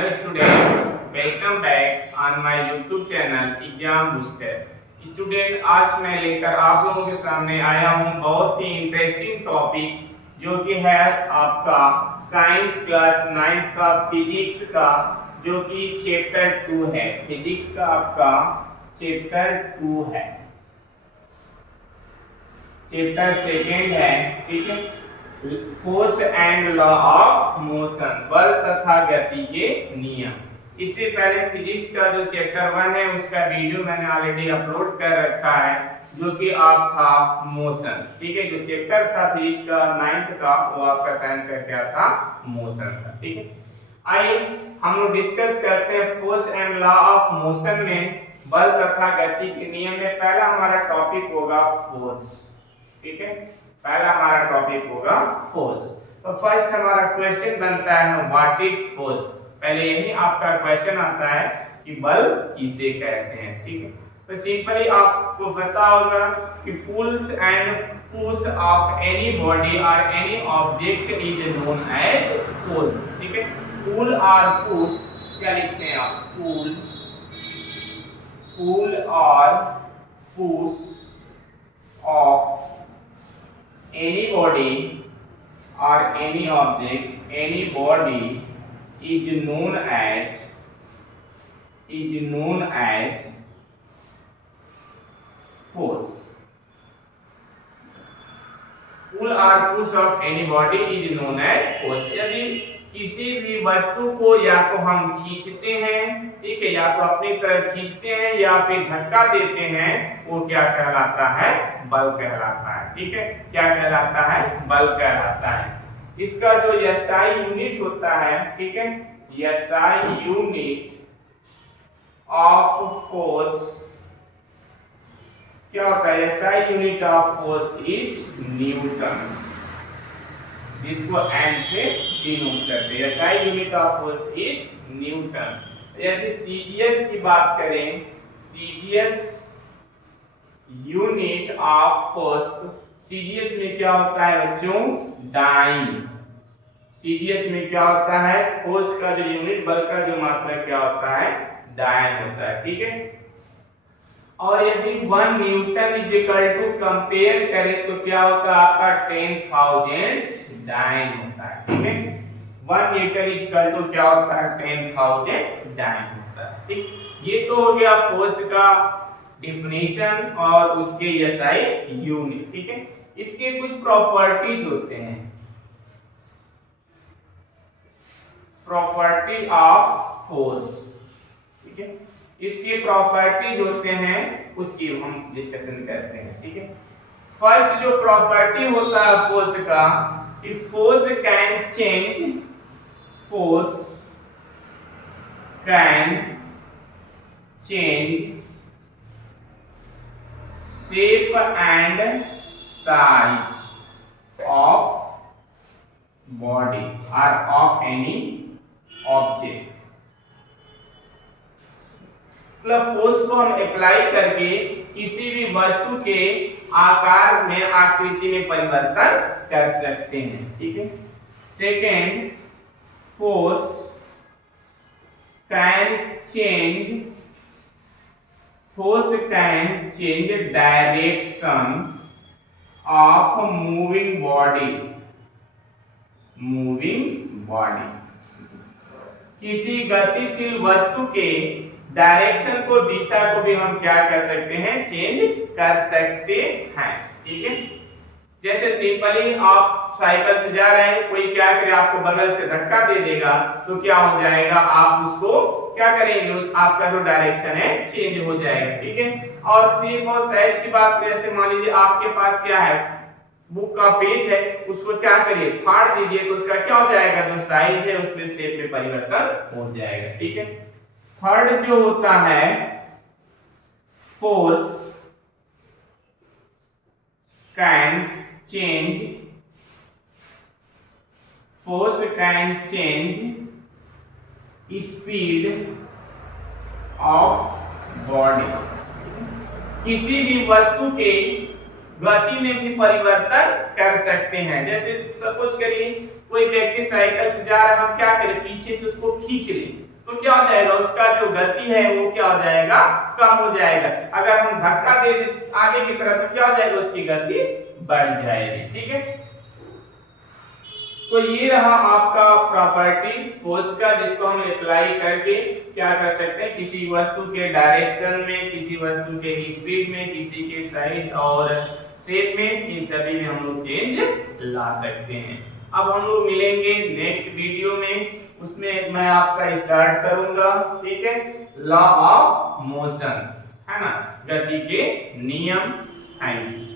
Hello students, welcome back on my YouTube channel Exam Booster। Student आज मैं लेकर आप लोगों के सामने आया हूं बहुत ही इंटरेस्टिंग टॉपिक जो कि है आपका साइंस क्लास 9 का फिजिक्स का जो कि चैप्टर 2 है। फिजिक्स का आपका चैप्टर 2 है, चैप्टर सेकेंड है, ठीक है। Force and law of motion, बल तथा गति के नियम। इससे पहले फिजिक्स का जो चैप्टर 1 है उसका वीडियो मैंने ऑलरेडी अपलोड कर रखा है जो कि आप था मोशन, ठीक है। जो चैप्टर था फिजिक्स का 9th का वो आपका साइंस का क्या था, मोशन था, ठीक है। आइए हम लोग डिस्कस करते हैं force and law of motion में बल तथा गति के नियम में। पहला हमारा टॉपिक होगा फोर्स, ठीक है। पहला हमारा टॉपिक होगा फोर्स। तो फर्स्ट हमारा क्वेश्चन बनता है व्हाट इज फोर्स। पहले यही आपका क्वेश्चन आता है कि बल किसे कहते हैं, ठीक है। तो सिंपली आपको पता होगा कि pulls and push of any body और any object is known as force, ठीक है। पुल और पुश क्या लिखते हैं आप, पुल और push of any body or any object, any body is known as force. Pull or push of any body is known as force। यदि किसी भी वस्तु को या तो हम खींचते हैं, ठीक है, या तो अपनी तरफ खींचते हैं या फिर धक्का देते हैं, वो क्या कहलाता है, बल कहलाता है, ठीक है। क्या कहलाता है, बल कहलाता है। इसका जो एसआई यूनिट होता है, ठीक है, एसआई यूनिट ऑफ फोर्स क्या होता है, SI unit of force is Newton, जिसको एन से डिनोट करते हैं। SI unit of force is Newton. यदि सीजीएस की बात करें, CGS unit of force, CGS में क्या होता है बच्चों, डाइन। सीजीएस में क्या होता है, फोर्स का जो यूनिट, बल का जो मात्रा क्या होता है, डाइन होता है, ठीक है। और यदि 1 Newton is equal to compare करें तो क्या होता है आपका 10,000 डाइन होता है, ठीक है। 1 न्यूटन इज इक्वल टू क्या होता है, 10,000 डाइन होता है, ठीक। ये तो हो गया फोर्स का डिफिनेशन और उसके एसआई यूनिट, ठीक है। इसके कुछ प्रॉपर्टीज होते हैं, प्रॉपर्टी ऑफ फोर्स, ठीक है। इसके प्रॉपर्टीज होते हैं, उसकी हम डिस्कशन करते हैं, ठीक है। फर्स्ट जो प्रॉपर्टी होता है फोर्स का, कि force can change, force can change shape and size of body or of any object। मतलब फोर्स को हम अप्लाई करके किसी भी वस्तु के आकार में, आकृति में परिवर्तन कर सकते हैं, ठीक है। Second, force can change, force can change direction of moving body, किसी गतिशील वस्तु के डायरेक्शन को, दिशा को भी हम क्या कर सकते हैं, चेंज कर सकते हैं, ठीक है। जैसे सिंपली आप साइकिल से जा रहे हैं, कोई क्या करे, आपको बगल से धक्का दे देगा तो क्या हो जाएगा, आप उसको क्या करेंगे, आपका जो डायरेक्शन है चेंज हो जाएगा, ठीक है। और शेप और साइज की बात करें, जैसे मान लीजिए आपके पास क्या है, बुक का पेज है, उसको क्या करिए, फाड़ दीजिए तो उसका क्या हो जाएगा, जो साइज है उसमें शेप में परिवर्तन हो जाएगा, ठीक है। थर्ड जो होता है force can change, force can change speed of body, किसी भी वस्तु के गति में भी परिवर्तन कर सकते हैं। जैसे सपोज करिए कोई व्यक्ति साइकिल से जा रहा है, हम क्या करें, पीछे से उसको खींच लें, तो क्या हो जाएगा, उसका जो गति है वो क्या हो जाएगा, कम हो जाएगा। अगर हम धक्का दे दें आगे की तरफ तो क्या हो जाएगा, उसकी गति बढ़ जाएगी। ठीक है, तो ये रहा आपका प्रॉपर्टी फोर्स का, जिसको हम अप्लाई करके क्या कर सकते हैं, किसी वस्तु के डायरेक्शन में, किसी वस्तु के स्पीड में, किसी के साइज और शेप में, इन सभी में हम लोग चेंज ला सकते हैं। अब हम लोग मिलेंगे नेक्स्ट वीडियो में, उसमें मैं आपका स्टार्ट करूंगा, ठीक है, लॉ ऑफ मोशन, है ना, गति के नियम। Thank you.